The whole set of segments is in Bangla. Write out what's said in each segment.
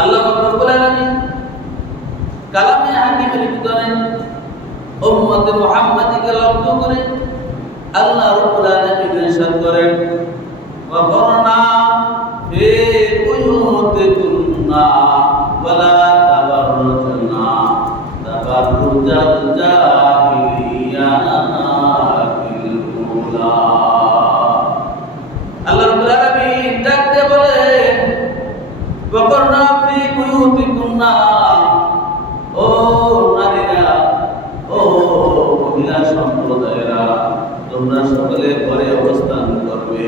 আল্লাহ রাব্বুল আলামিন কালামে হাকিমের ভিতরে উম্মতে মুহাম্মাদীকে লক্ষ্য করে আল্লাহ রাব্বুল আলামিন ইরশাদ করেন ওয়া করনা ফি বুয়ুতিকুন্না ওয়ালা তাবাররুজনা তাবাররুজাল জাহিলিয়াতিল উলা। আল্লাহ রাব্বুল আলামিন ডাকতে বলেন ওয়া করনা ফি বুয়ুতিকুন্না, ও নারীরা, ও মহিলা সম্প্রদায়েরা, তোমরা সকলে ঘরে অবস্থান করবে।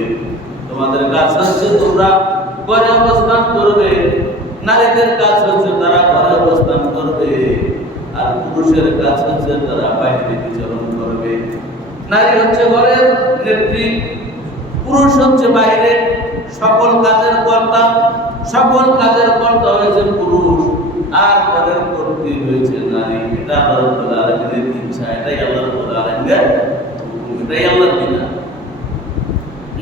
তোমাদের কাজ হচ্ছে তোমরা ঘরে অবস্থান করবে। নারীদের কাজ হচ্ছে তারা ঘরে অবস্থান করবে, আর পুরুষের কাজ হচ্ছে তারা বাইরে বিচরণ করবে। নারী হচ্ছে ঘরের নেত্রী, পুরুষ হচ্ছে বাইরে সকল কাজের কর্তা। সকল কাজের কর্তা হয়েছে পুরুষ, আর ঘরের কর্ত্রী হয়েছে নারী। এটা আল্লাহ রাব্বুল আলামিনের ইচ্ছা, এটাই আল্লাহ রাব্বুল আলামিনের হুকুম, এটাই আল্লাহর বিধান।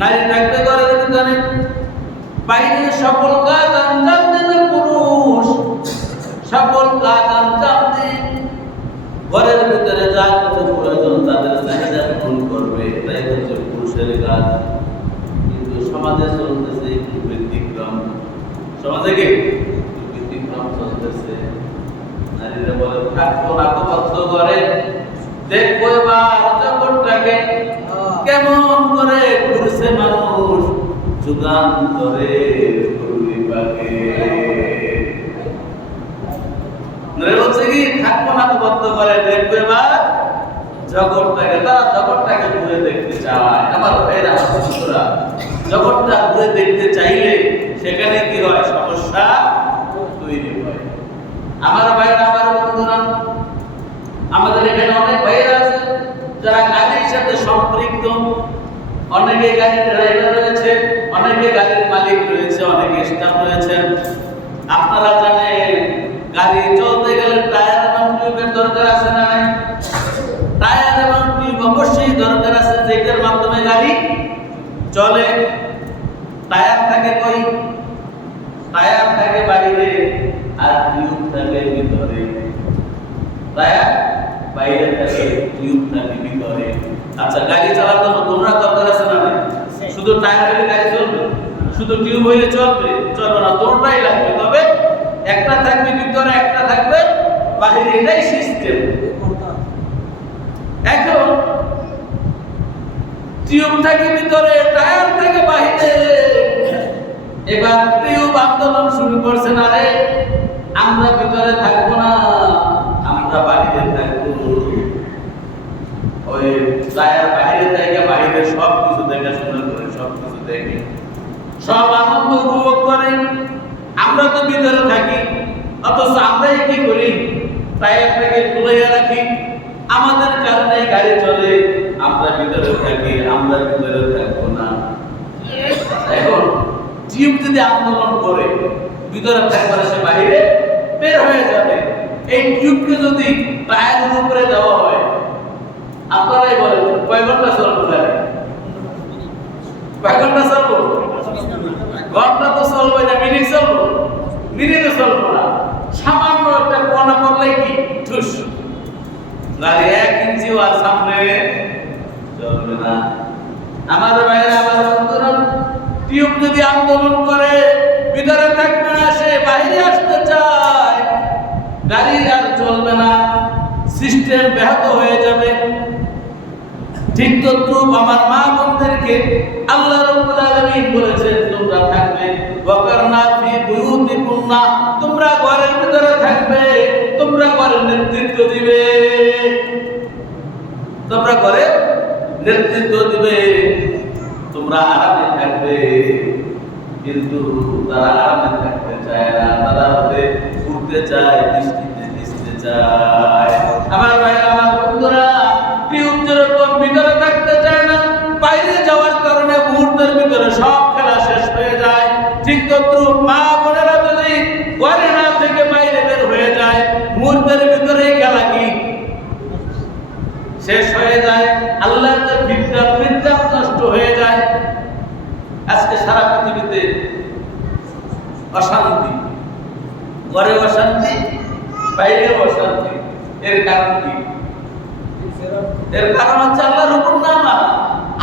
নারী থাকবে ঘরের ভিতরে, বাইরের সকল কাজ আঞ্জাম দেবে পুরুষ। সকল কাজ আঞ্জাম দিয়ে ঘরের ভিতরে যা কিছু প্রয়োজন তাদের চাহিদা পূরণ করবে, এটাই হচ্ছে পুরুষের কাজ। কিন্তু সমাজে চলতেছে একটু ব্যতিক্রম। সমাজে কি ব্যতিক্রম চলতেছে। নারীরা বলে থাকবো না তো কষ্ট করে, দেখবো এবার জগৎটাকে কেমন করে ঘুরছে মানুষ যুগান্তরে পূর্ণিমাকে। বলছে কি থাকবো না তো কষ্ট করে, দেখবো এবার জগৎটাকে। তারা জগৎটাকে ঘুরে দেখতে চায়। আমার ভাইয়েরা, আমার বন্ধুরা, জগৎটা ঘুরে দেখতে চাইলে সেখানে কি হয়? সমস্যা তৈরি হয়। আমার ভাইয়েরা, আমার বন্ধুরা, আমাদের এখানে অনেক ভাইয়েরা আছে যারা গাড়ির সাথে সম্পৃক্ত। অনেকে গাড়ির ড্রাইভার রয়েছে, অনেকে গাড়ির মালিক রয়েছে, অনেকে স্টাফ রয়েছেন। আপনারা জানেন গাড়ি চলতে গেলে টায়ার এবং টিউবের দরকার আছে না নাই? টায়ার এবং টিউব অবশ্যই দরকার আছে, যেটার মাধ্যমে গাড়ি চলে। টায়ার থাকে কই? টায়ার থাকে বাইরে আর টিউব থাকে ভিতরে। টায়ার বাইরে থাকে, টিউব থাকে ভিতরে। আচ্ছা, গাড়ি চালার জন্য তোমরা দরকার আছে না নাই? শুধু টায়ার হলে গাড়ি চলবে? শুধু টিউব হইলে চলবে? চলবে না, তোমরাই লাগবে। তবে একটা থাকবে ভিতরে, একটা থাকবে বাইরে, এটাই সিস্টেম। এখন টিউব থাকে ভিতরে, টায়ার থাকে বাইরে। এবার টিউব আন্দোলন শুরু করছে, না রে আমরা ভিতরে থাকবো না, আমরা বাইরে থাকবো। ওই টায়ার বাইরে থেকে বাইরে সব কিছু দেখাশোনা করে, সব কিছু দেখে, সব আনন্দ উপভোগ করে। আমরা তো ভিতরে থাকি, অথচ আমরাই কি করি? টায়ারটাকে খুলাইয়া রাখি। আমাদের কারণে গাড়ি চলে, আমরা ভিতরে থাকি, আমরা ভিতরে থাকবো না। এখন টিউব যদি আন্দোলন করে ভিতরে থাকবে, সে বাইরে বের হয়ে যাবে। এই টিউবকে যদি টায়ারের উপরে দেওয়া হয়, আপনারাই বলেন কয় ঘন্টা চলবে গাড়ি? কয় ঘন্টা চলবো? ঘন্টা তো চলবে না, মিনিট চলবো? মিনিটে চলবো না। সামান্য একটা কোনা পড়লেই কি ঠুস, গাড়ি 1 ইঞ্চিও আর সামনে চলবে না। আমাদের ভাইয়েরা, আমার বন্ধুরা, টিউব যদি আন্দোলন করে ভিতরে থাকবে না, সে বাইরে আসতে চায়, গাড়ি আর চলবে না, সিস্টেম ব্যাহত হয়ে যাবে। ঠিক তদ্রূপ আমার মা বোনদেরকে আল্লাহ রাব্বুল আলামিন বলেছেন তোমরা থাকবে ওয়াকারনা ফি বুয়ুতিকুন্না, তোমরা ঘরের ভিতরে থাকবে, তোমরা ঘরের নেতৃত্ব দিবে, তোমরা ঘরে নেতৃত্ব দিবে, তোমরা আরামে থাকবে। কিন্তু তারা আরামে থাকতে চায় না, তারা হতে ঘুরতে চায়, বৃষ্টিতে ভিজতে চায়। আমার ভাই, আমার বন্ধুরা, টিউব যেরকম ভিতরে থাকতে চায় না, বাইরে যাওয়ার কারণে মুহূর্তের ভিতরে সব খেলা শেষ হয়ে যায়। ঠিক তদ্রূপ মা বোনেরা যদি ঘরে না থেকে বাইরে বের হয়ে যায়, মুহূর্তের ভিতরে খেলা কি শেষ হয়ে যায়। আল্লাহর যে বিদ্যা নষ্ট হয়ে যায়। আজকে সারা পৃথিবীতে অশান্তি, ঘরে অশান্তি, বাইরে অশান্তি। এর কারণ কি? এর কারণ হচ্ছে আল্লাহর হুকুম না মানা,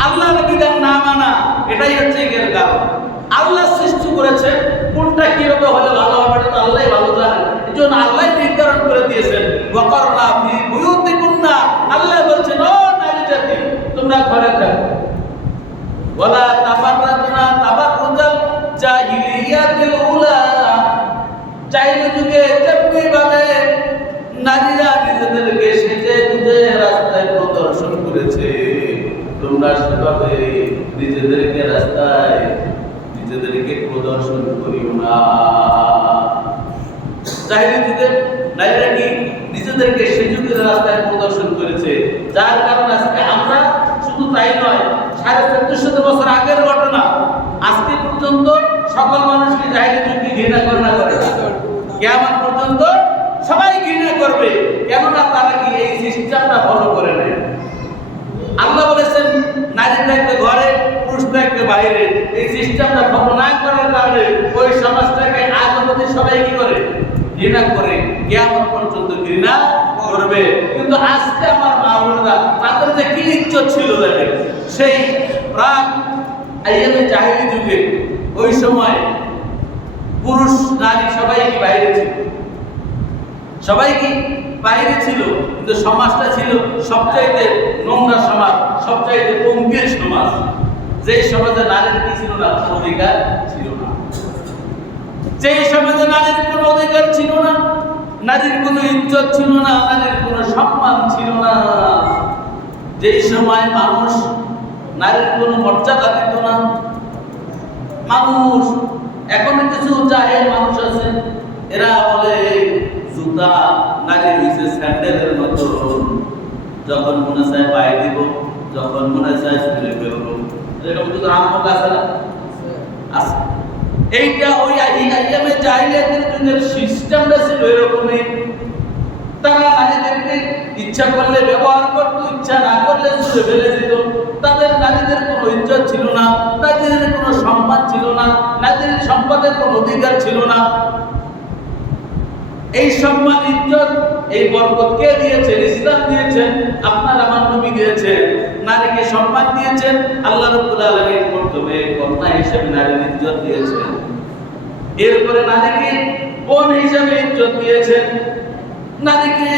আল্লাহর বিধান না মানা। এটাই হচ্ছে এর কারণ। আল্লাহ সৃষ্টি করেছে, কোনটা কিভাবে হলে ভালো হবে এটা তো আল্লাহই ভালো জানেন। এজন্য আল্লাহ নির্ধারণ করে দিয়েছেন ওয়াকারনা ফি বুয়ুতিকুন্না। আল্লাহ বলছেন, ও নারী জাতি, তোমরা ঘরে থাকো। ওয়ালা তাবাররাজনা তাবাররুজাল জাহিলিয়াতিল উলা। জাহিলি যুগে যেমনি ভাবে নারীরা নিজেদেরকে সেজে গুজে রাস্তায় প্রদর্শন করেছে, তোমরা সেভাবে নিজেদেরকে রাস্তায় নিজেদেরকে প্রদর্শন করিও না। জাহিলি যুগে নারীরা কি নিজেদেরকে সেজে গুজে রাস্তায় প্রদর্শন করেছে, যার কারণে আজকে আমরা শুধু তাই নয়, 1450 বছর আগের ঘটনা আজকে পর্যন্ত সকল মানুষকে জাহিলি যুগকে ঘৃণা করে না করে কিয়ামত পর্যন্ত সবাই ঘৃণা করবে। কেননা তারা কি এই সিস্টেমটা ফলো করে নেয়। আল্লাহ বলেছেন নারী থাকবে ঘরে, পুরুষ থাকবে বাইরে। এই সিস্টেমটা ফলো না করার কারণে ওই সমাজটাকে আজ অবধি সবাই কি করে? ঘৃণা করে, কিয়ামত পর্যন্ত ঘৃণা করবে। কিন্তু আজকে আমার মা বোনেরা তাদের যে কি ইজ্জত ছিল দেখেন, সেই প্রাক আইয়ামে জাহিলি যুগে ওই সময় পুরুষ নারী সবাই কি বাইরে ছিল, সবাই কি বাইরে ছিল। কিন্তু সমাজটা ছিল সবচাইতে নোংরা সমাজ, সবচাইতে পঙ্কিল সমাজ। যেই সমাজে নারীর কি ছিল না? অধিকার ছিল না। যেই সমাজে নারীর কোনো অধিকার ছিল না, নারীর কোনো ইজ্জত ছিল না, নারীর কোনো সম্মান ছিল না। যেই সময় মানুষ নারীর কোনো মর্যাদা দিত না। মানুষ এখনো কিছু জাহেল মানুষ আছে, এরা বলে জুতা নারী হইছে স্যান্ডেলের মতো, যখন মনে চায় পায়ে দিব, যখন মনে চায় চুলে ফেলবো। এরকম কিন্তু আম্মক আছে না? আছে। এইটা ওই আইয়ামে জাহিলিয়াতের যুগের সিস্টেমটা ছিল এরকমই। তারা নারীদেরকে ইচ্ছা করলে ব্যবহার করত, ইচ্ছা না করলে চুলে ফেলে দিত। তাদের নারীদের কোনো ইজ্জত ছিল না, নারীদের কোনো সম্মান ছিল না, নারীদের সম্পদের কোনো অধিকার ছিল না। এই সম্মান ইজ্জত এই বরকত কে দিয়েছেন? ইসলাম দিয়েছেন, আপনার আমার নবী দিয়েছেন। নারীকে সম্মান দিয়েছেন আল্লাহ রাব্বুল আলামিন, প্রথমে কন্যা হিসেবে নারীর ইজ্জত দিয়েছেন, এরপরে নারীকে বোন হিসেবে ইজ্জত দিয়েছেন, নারীকে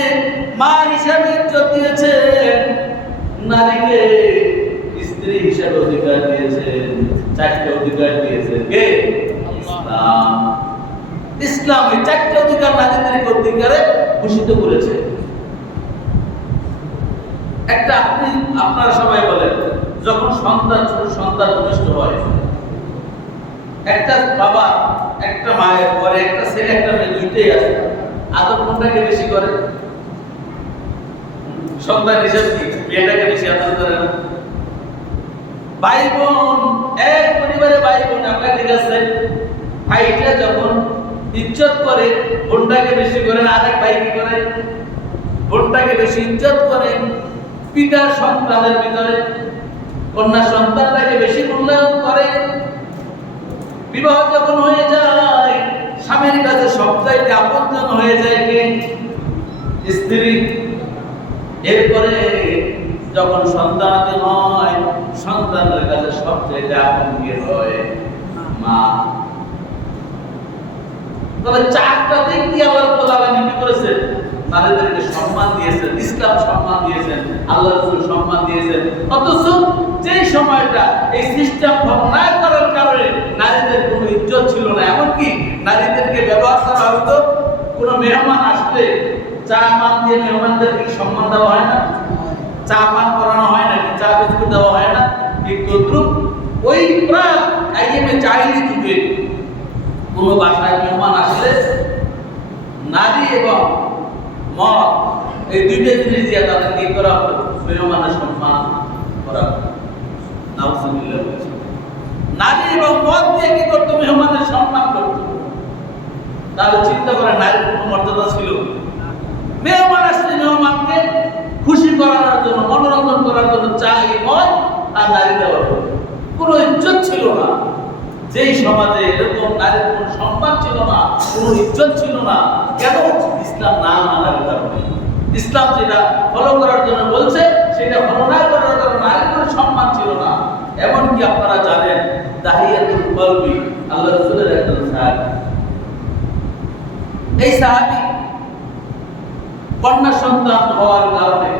মা হিসেবে ইজ্জত দিয়েছেন, নারীকে স্ত্রী হিসেবে অধিকার দিয়েছেন। 4টা অধিকার দিয়েছেন কে? ইসলাম। ইসলাম এই 4টা অধিকার নারীদেরকে অধিকারে ভূষিত করেছে। একটা আপনারা সবাই বলেন, যখন ছোট সন্তান ভূমিষ্ঠ হয়, একটা বাবা একটা মায়ের পরে একটা ছেলে একটা মেয়ে দুইটাই আছে, আদর কোনটাকে বেশি করে? সন্তান হিসেবে কি মেয়েটাকে বেশি আদর করে না? ভাই বোন, এক পরিবারে ভাই বোন, আপনার ঠিক আছে, ভাইটা যখন ইজ্জত করে বোনটাকে বেশি করে, আরেক ভাই কি করে? বোনটাকে বেশি ইজ্জত করে। পিতার সন্তানের ভিতরে কন্যা সন্তানটাকে বেশি মূল্যায়ন করে। বিবাহ যখন হয়ে যায়, স্বামীর কাছে সবচাইতে আপনজন হয়ে যায় কে? স্ত্রী। এরপরে যখন সন্তানাদি হয়, সন্তানের কাছে সবচাইতে আপন কে হয়? মা। তবে 4টা দিক দিয়ে আল্লাহ রাব্বুল আলামিন কি করেছেন? নারীদেরকে সম্মান দিয়েছেন, ইসলাম সম্মান দিয়েছেন, আল্লাহ রাসূল সম্মান দিয়েছেন। অথচ যে সময়টা এই সিস্টেম ফলো না করার কারণে নারীদের কোনো ইজ্জত ছিল না। এমনকি নারীদেরকে ব্যবহার করা হতো, কোনো মেহমান আসলে চা পান দিয়ে মেহমানদেরকে সম্মান দেওয়া হয় না, চা পান করানো হয় না, চা বিস্কুট দেওয়া হয় না। ঠিক তদ্রুপ ওই প্রাক আইয়ামে জাহিলি যুগে কোনো বাসায় মেহমান আসলে নারী এবং মদ এই দুইটা জিনিস দিয়ে তাদেরকে কি করা হতো? মেহমানের সম্মান করা হতো। নাউজুবিল্লাহ। নারী এবং মদ দিয়ে কি করতো? মেহমানের সম্মান করতো। তাহলে চিন্তা করে নারীর কোনো মর্যাদা ছিল? মেহমান আসলে মেহমানকে খুশি করানোর জন্য, মনোরঞ্জন করার জন্য চা, মদ আর নারী দেওয়া হতো। কোনো ইজ্জত ছিল না। যেই সমাজে এরকম নারীর কোনো সম্মান ছিল না, কোনো ইজ্জত ছিল না, কেন? ইসলাম না মানার কারণে। ইসলাম যেটা ফলো করার জন্য বলছে সেটা ফলো না করার কারণে নারীর কোনো সম্মান ছিল না। এমনকি আপনারা জানেন দাহিয়াতুল কলবি আল্লাহ রাসূলের একজন সাহাবী। এই সাহাবী কন্যা সন্তান হওয়ার কারণে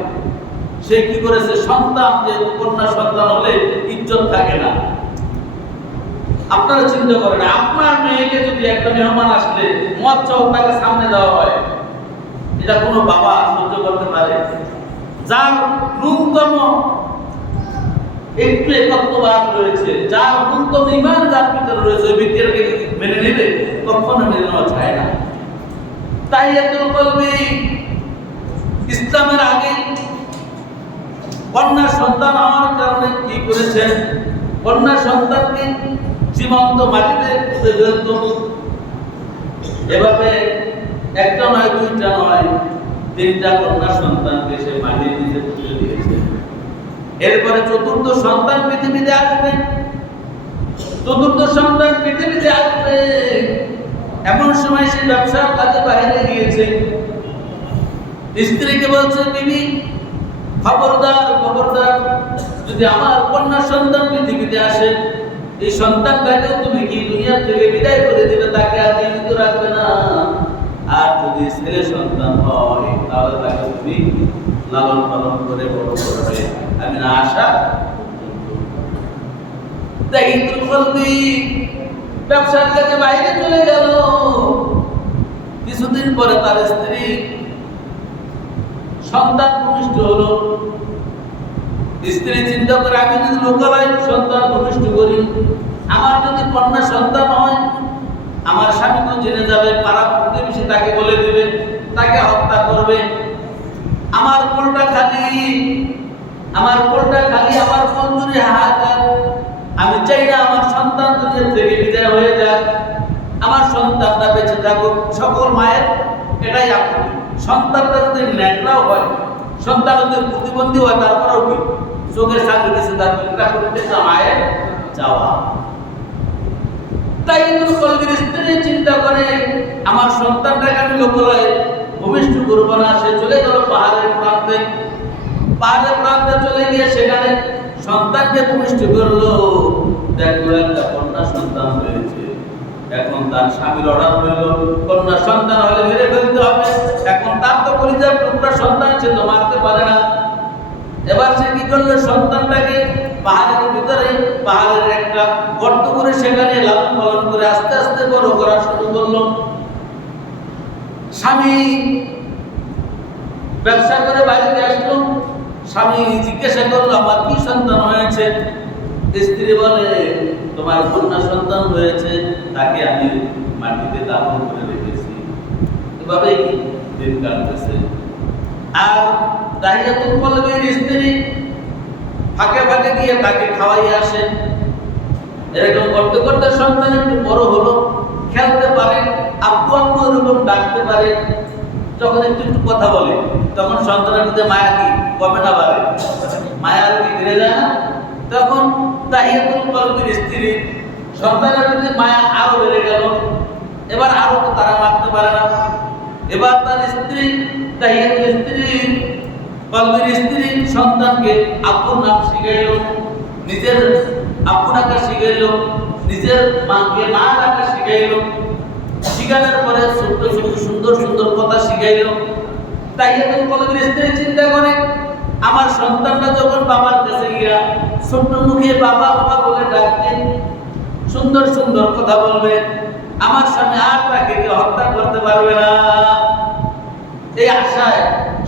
সে কি করেছে, সন্তান যে কন্যা সন্তান হলে ইজ্জত থাকে না। আপনারা চিন্তা করেন, আপনার মেয়েকে যদি একটা মেহমান আসলে মদ চাও তাকে সামনে দেওয়া হয়, এটা কোনো বাবা সহ্য করতে পারে? যার ন্যূনতম একটু একত্ববাদ রয়েছে, যার ন্যূনতম ঈমান যার ভিতরে রয়েছে, ওই ব্যক্তিকে মেনে নেবে? কখনো মেনে নেওয়া যায় না। তাহিয়াতুল কলবি ইসলামের আগে কন্যা সন্তান হওয়ার কারণে কি করেছেন, কন্যা সন্তানকে জীবন্ত মাটিতে পুঁতে ফেলত। এভাবে একটা নয়, দুইটা নয়, 3টা কন্যা সন্তানকে সে মাটির নিচে পুঁতে দিয়েছে। এরপরে চতুর্থ সন্তান পৃথিবীতে আসবে। চতুর্থ সন্তান পৃথিবীতে আসবে এমন সময় সে ব্যবসার কাজে বাইরে গিয়েছে। স্ত্রীকে বলছে, বিবি খবরদার খবরদার, যদি আমার কন্যা সন্তান পৃথিবীতে আসে, এই সন্তানটাকে তুমি কি দুনিয়া থেকে বিদায় করে দিবে, তাকে আর জীবিত রাখবে না। আর যদি ছেলে সন্তান হয় তাহলে তাকে তুমি লালন পালন করে বড় করবে। আমি না আশা তাহিয়াতুল কলবি ব্যবসার কাজে বাইরে চলে গেল। কিছুদিন পরে তার স্ত্রী সন্তান ভূমিষ্ঠ হলো। স্ত্রী চিন্তা করে, আমি যদি লোকালয় সন্তান ভূমিষ্ঠ করি, আমার যদি কন্যা সন্তান হয়, আমার স্বামী তো জেনে যাবে, পাড়া প্রতিবেশী তাকে বলে দেবে, তাকে হত্যা করবে। আমার কোলটা খালি, আমার কোলটা খালি, আমার মঞ্জুরি হাহাকার। আমি চাই না আমার সন্তান দুনিয়া থেকে বিদায় হয়ে যাক, আমার সন্তানটা বেঁচে থাকুক। সকল মায়ের এটাই আপত্তি। সন্তানটা যদি ন্যাকড়াও হয়, সন্তান যদি প্রতিবন্ধী হয়, তারপরেও কি চোখের সামনে দিচ্ছে, তার এটা করতে মায়ের চাওয়া। তাই কিন্তু কলবির স্ত্রী চিন্তা করে, আমার সন্তানটাকে আমি লোকালয়ে ভূমিষ্ঠ করব না। সে চলে গেল পাহাড়ের প্রান্তে। পাহাড়ের প্রান্তে চলে গিয়ে সেখানে সন্তানকে ভূমিষ্ঠ করলো। দেখলো একটা কন্যা সন্তান হয়েছে। এখন তার স্বামীর অর্ডার হইল, কন্যা সন্তান হলে মেরে ফেলতে হবে। এখন তার তো কলিজার টুকরা সন্তান, সে তো মারতে পারে না। এবার সে কি করলো, সন্তানটাকে পাহাড়ের ভিতরে পাহাড়ের একটা গর্ত করে সেখানে লালন পালন করে আস্তে আস্তে বড় করা শুরু করলো। স্বামী ব্যবসা করে বাড়িতে আসলো। স্বামী জিজ্ঞাসা করলো, আমার কি সন্তান হয়েছে? স্ত্রী বলে, তোমার কন্যা সন্তান হয়েছে, তাকে আমি মাটিতে দাফন করে রেখেছি। এভাবেই দিন কাটতেছে। আর দাহিয়াতুল কলবির স্ত্রী ফাঁকে ফাঁকে গিয়ে তাকে খাওয়াই আসে। এরকম করতে করতে সন্তান একটু বড় হলো, খেলতে পারে, আব্বু আম্মু এরকম ডাকতে পারে। যখন একটু একটু কথা বলে, তখন সন্তানের মধ্যে মায়া কি কমে না বাড়ে? মায়া আর কি বেড়ে যায় না? তখন দাহিয়াতুল কলবির স্ত্রী সন্তানের প্রতি মায়া আরো বেড়ে গেল। এবার আরো তো তারা মারতে পারে না। এবার তার স্ত্রী দাহিয়াতুল কলবির স্ত্রী সন্তানকে আব্বুর নাম শিখাইল, নিজের আব্বু ডাকা শিখাইল, নিজের মাকে মা ডাকা শিখাইল। শিখানোর পরে ছোট্ট ছোট্ট সুন্দর সুন্দর কথা শিখাইল। দাহিয়াতুল কলবির স্ত্রী চিন্তা করে, আমার সন্তানটা যখন বাবার কাছে গিয়া ছোট্ট মুখে বাবা বাবা বলে ডাকবে, সুন্দর সুন্দর কথা বলবে, আমার স্বামী আর তাকে হত্যা করতে পারবে না। এই আশায়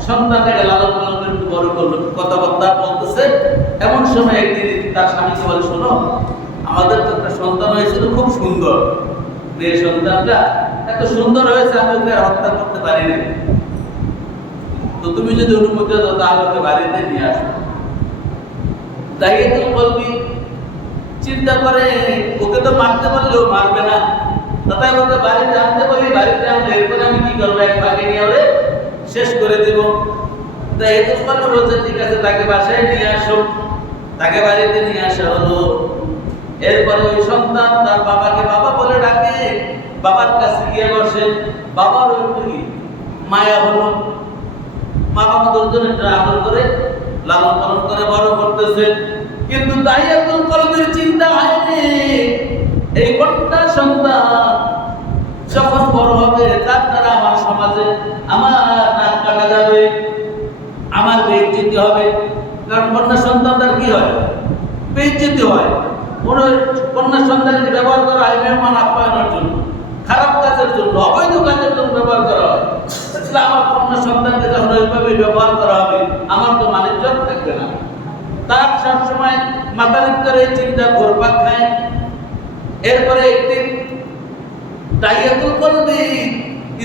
সন্তানটাকে লালন পালন করে একটু বড় করলো, কথাবার্তা বলতেছে। এমন সময় একদিন তার স্বামীকে বলে, শোনো, আমাদের তো একটা সন্তান হয়েছিল, খুব সুন্দর, মেয়ে সন্তানটা এত সুন্দর হয়েছে, আমি ওকে হত্যা করতে পারি না। তো তুমি যদি অনুমতি দাও তাহলে ওকে বাড়িতে নিয়ে আসো। দাহিয়াতুল কলবি চিন্তা করে, ওকে তো মারতে পারলেও মারবে না, তাই ওকে বাড়িতে আনতে বলি, বাড়িতে আনলে এরপরে আমি কি করবো, এক ভাগে নিয়ে ওরে শেষ করে দেব। দাহিয়াতুল কলবি বলছে, ঠিক আছে, তাকে বাসায় নিয়ে আসো। তাকে বাড়িতে নিয়ে আসা হলো। এরপরে ওই সন্তান তার বাবাকে বাবা বলে ডাকে, বাবার কাছে গিয়ে বসে, বাবার ওই মায়া হলো, মা বাবা দুজনে আদর করে লালন পালন করে বড় করতেছে। কিন্তু দাহিয়াতুল কলবের চিন্তা হয়নি এই কন্যা সন্তান যখন বড় হবে তার দ্বারা আমার সমাজে আমার নাক কাটা যাবে, আমার বেইজ্জতি হবে। কারণ কন্যা সন্তানদের কি হয়? বেইজ্জতি হয়। কোন কন্যা সন্তানকে ব্যবহার করা হয় মেহমান আপ্যায়নের জন্য, খারাপ কাজের জন্য, অবৈধ কাজের জন্য ব্যবহার করা হয়। আমার কন্যা সন্তানকে যখন ওইভাবে ব্যবহার করা হবে আমার তো মানিজ্জত থাকবে না। তার সবসময় মাথার ভিতরে চিন্তা ঘুরপাক খায়। এরপরে একদিন দাহিয়াতুল কলবি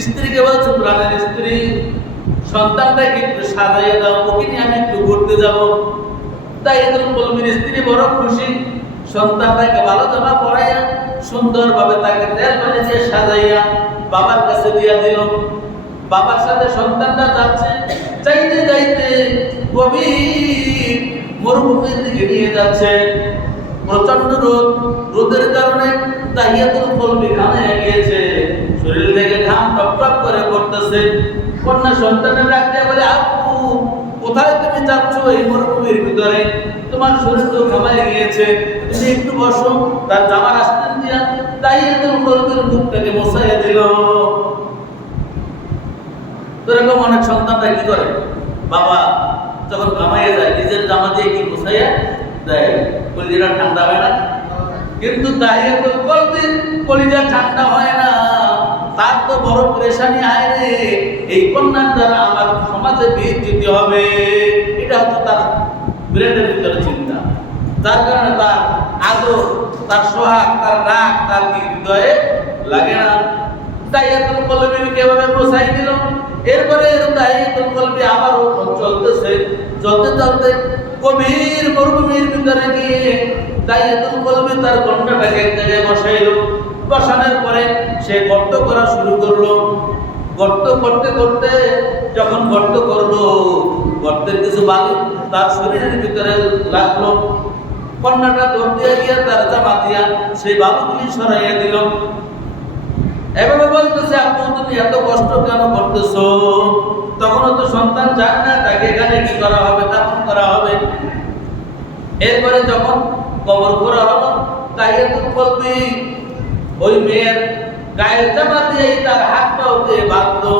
স্ত্রীকে বলছে, প্রাণের স্ত্রী, সন্তানটাকে একটু সাজাইয়ে দাও, ওকে নিয়ে আমি একটু ঘুরতে যাব। দাহিয়াতুল কলবির স্ত্রী বড় খুশি, সন্তানটাকে ভালো জামা পরাইয়া সুন্দরভাবে তাকে তেল পানি দিয়ে সাজাইয়া বাবার কাছে দিয়া দিল। বাবার সাথে সন্তানটা যাচ্ছে, যাইতে যাইতে গভীর মরুভূমির দিকে নিয়ে যাচ্ছে। প্রচন্ড রোদ, রোদের কারণে দাহিয়াতুল কলবি ঘামে গিয়েছে, শরীর থেকে ঘাম টপ টপ করে পড়তেছে। কন্যা সন্তানের ডাক দিয়ে বলে, আপু কোথায় তুমি যাচ্ছ এই মরুভূমির ভিতরে? তোমার শরীর তো ঘামায় গিয়েছে, তুমি একটু বসো। তার জামার আস্তান দিয়া দাহিয়াতুল কলবির মুখটাকে মোছাইয়া দিল। এরকম অনেক সন্তানরা কি করে, বাবা যখন ঘামাইয়া যায় নিজের জামা দিয়ে কি মোছাইয়া দেয়, কলিজা ঠান্ডা হয় না। কিন্তু দাহিয়াতুল কলবির কলিজা ঠান্ডা হয় না, তার তো বড় পরেশানি হয় রে, এই কন্যার দ্বারা আমার সমাজে বেইজ্জতি হবে। এটা হচ্ছে তার ব্রেনের ভিতরে চিন্তা। যার কারণে তার আদর, তার সোহাগ, তার রাগ তার হৃদয়ে লাগে না। দাহিয়াতুল কলবিকে এভাবে মোছাই দিল। এরপরে দাহিয়াতুল কলবি আবারও চলতেছে, চলতে চলতে গভীর মরুভূমির ভিতরে গিয়ে দাহিয়াতুল কলবি তার কন্যাটাকে এক জায়গায় বসাইল। বসানোর পরে সে গর্ত করা শুরু করলো। গর্ত করতে করতে যখন গর্ত করলো, গর্তের কিছু বালু তার শরীরের ভিতরে লাগলো। কন্যাটা দৌড় দিয়ে গিয়ে তার জামা দিয়া সেই বালুগুলি সরাইয়া দিল। এভাবে বলতেছে, আপু তুমি এত কষ্ট কেন করতেছো? তখনও তো সন্তান জানে না তাকে এখানে কি করা হবে, দাফন করা হবে। এরপরে যখন কবর করা হলো, দাহিয়াতুল কলবি ওই মেয়ের গায়ের জামা দিয়ে তার হাত পাওকে বাঁধলো।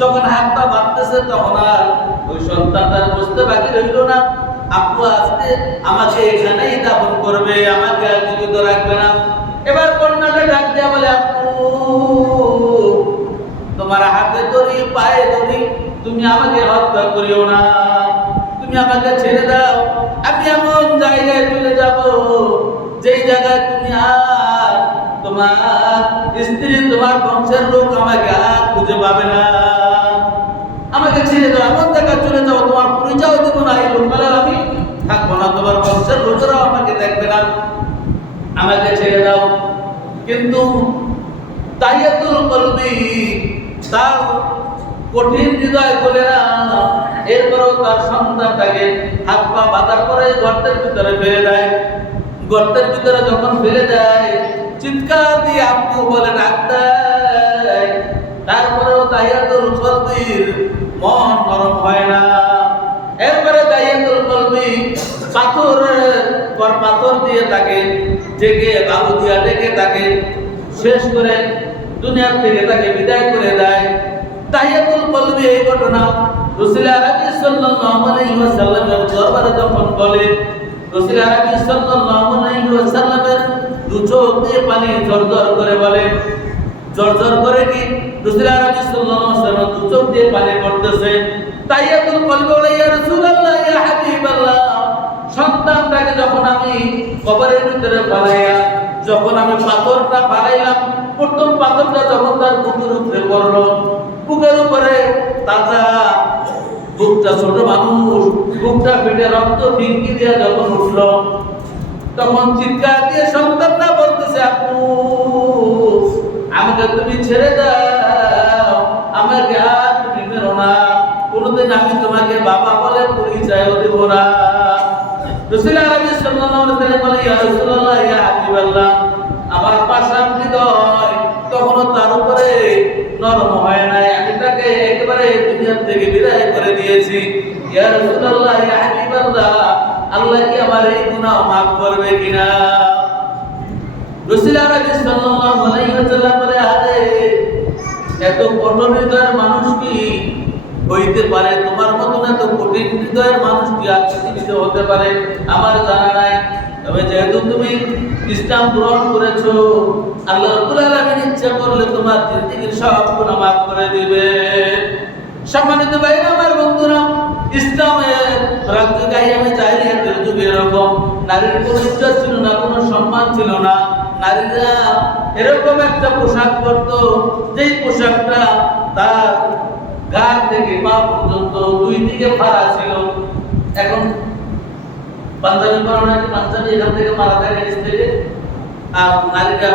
যখন হাত পা বাঁধতেছে তখন আর ওই সন্তান তার বুঝতে বাকি রইল না, আপু আজকে আমাকে এখানেই দাফন করবে, আমাকে আর জীবিত রাখবে না। এবার কন্যাকে ডাক দেয়া বলে, আপু তোমার হাতে ধরি, পায়ে ধরি, তুমি আমাকে হত্যা করিও না, তুমি আমাকে ছেড়ে দাও। আমি এমন জায়গায় চলে যাব যেই জায়গায় তুমি আর তোমার স্ত্রী, তোমার বংশের লোক আমাকে আর খুঁজে পাবে না। আমাকে ছেড়ে দাও, এমন জায়গায় চলে যাও তোমার পরিচয় দেব না, এই লোকালে আমি থাকবো না, তোমার বংশের লোকেরাও আমাকে দেখবে না, আমাকে ছেড়ে দাও। কিন্তু দাহিয়াতুল কলবি তার কঠিন হৃদয় বলে না, এরপরেও তার সন্তানটাকে হাত পা বাঁধার পরে গর্তের ভিতরে ফেলে দেয়। গর্তের ভিতরে যখন ফেলে দেয়, চিৎকার দিয়ে আপু বলে ডাক দেয়। তারপরেও দাহিয়াতুল কলবির মন নরম হয় না। এরপরে দাহিয়াতুল কলবি পাথরের পর পাথর দিয়ে তাকে ডেকে, বালু দিয়া ডেকে তাকে শেষ করে দুনিয়ার থেকে তাকে বিদায় করে দেয়। দাহিয়াতুল কলবি এই ঘটনা রাসূল আরবি সাল্লাল্লাহু আলাইহি ওয়াসাল্লামের দরবারে যখন বলে, রাসূল আরবি সাল্লাল্লাহু আলাইহি ওয়াসাল্লামের দু চোখ দিয়ে পানি ঝরঝর করে বলে, ঝরঝর করে কি রাসূল আরবি সাল্লাল্লাহু আলাইহি ওয়াসাল্লাম দু চোখ দিয়ে পানি পড়তেছে। দাহিয়াতুল কলবি বলে, ইয়া রাসূলুল্লাহ, ইয়া হাবিবাল্লাহ, সন্তানটাকে যখন আমি কবরের ভিতরে ফেলাইয়া, যখন আমি পাথরটা ফালাইলাম, প্রথম পাথরটা যখন তার বুকের উপরে পড়লো, বুকের উপরে তাজা বুকটা, ছোট মানুষ বুকটা ফেটে রক্ত ফিঙ্কি দিয়ে যখন উঠলো, তখন চিৎকার দিয়ে সন্তানটা বলতেছে, আপু আমাকে তুমি ছেড়ে দাও, আমাকে আর তুমি মেরো না, কোনোদিন আমি তোমাকে বাবা বলে পরিচয় দেব না। রাসূল আরবি সাল্লাল্লাহু আলাইহি ওয়াসাল্লাম বলে, ইয়া রাসূলুল্লাহ, ইয়া হাবিব হাবিবাল্লাহ, আমার পাষাণ হৃদয় তখনও তার উপরে নরম হয় নাই, আমি তাকে একেবারে দুনিয়া থেকে বিদায় করে দিয়েছি। ইয়া রাসূলুল্লাহ, ইয়া হাবিবাল্লাহ, আল্লাহ কি আমার এই গুনাহ মাফ করবে কিনা? রাসূল সাল্লাল্লাহু আলাইহি ওয়াসাল্লাম বলে, আরে এত কঠোর হৃদয়ের মানুষ কি হইতে পারে? তোমার মতন এত কঠিন হৃদয়ের মানুষ কি আর পৃথিবীতে হতে পারে? আমার জানা নাই। তবে যেহেতু তুমি ইসলাম গ্রহণ করেছো, আল্লাহ রাব্বুল আলামিন ইচ্ছা করলে তোমার জিন্দেগীর সব গুনাহ মাফ করে দিবে। সম্মানিত ভাইরা, আমার বন্ধুরা, ইসলামের রাজনীতি জাহিলিয়াতের যুগে এরকম নারীর কোনো ইজ্জত ছিল না, কোনো সম্মান ছিল না। নারীরা এরকম একটা পোশাক পরতো, যেই পোশাকটা তার গা থেকে পা পর্যন্ত দুই দিকে ফাড়া ছিল। এখন পাঞ্জাবি পরা নাকি পাঞ্জাবি এখান থেকে মারা থাকে নিচ থেকে, আর নারীরা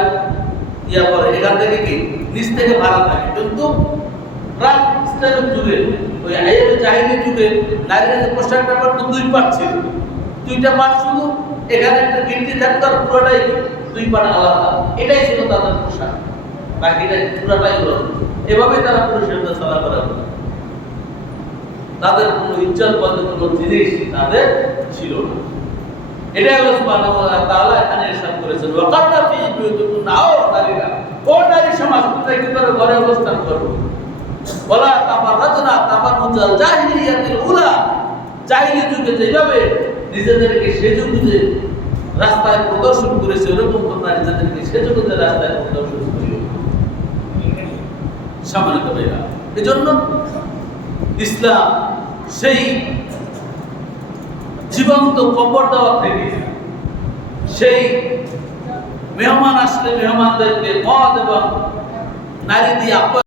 ইয়া পরে এখান থেকে কি নিচ থেকে ফাড়া থাকে। কিন্তু প্রাক ইসলামিক যুগে, ওই আইয়ামে জাহিলি যুগে নারীরা যে পোশাকটা পরতো দুই পাট ছিল, দুইটা পাট শুধু এখানে একটা গিন্তি থাকতো, আর পুরোটাই দুই পাট আলাদা। এটাই ছিল তাদের পোশাক, বাকিটা পুরোটাই হলো। এভাবে তারা পুরুষের চলাফেরা করত। তাদের কোনো ইজ্জত বলতে কোনো জিনিস তাদের ছিল না। এটাই আল্লাহ সুবহানাহু ওয়া তাআলা এখানে ইরশাদ করেছেন, ওয়াকারনা ফি বুয়ুতিকুন্না, ও নারীরা, ও নারী সমাজ, তোমরা কি করে ঘরে অবস্থান করো? ওয়ালা তাবাররাজনা তাবাররুজাল জাহিলিয়াতিল উলা, জাহিলি যুগে যেভাবে নিজেদেরকে সেজে রাস্তায় প্রদর্শন করেছে, ওরকম তোমরা নিজেদেরকে সেজে রাস্তায় প্রদর্শন করিও। সম্মানিত ভাইরা, এজন্য ইসলাম সেই জীবন্ত কবর দেওয়া থেকে, সেই মেহমান আসলে মেহমানদেরকে মদ এবং নারী দিয়ে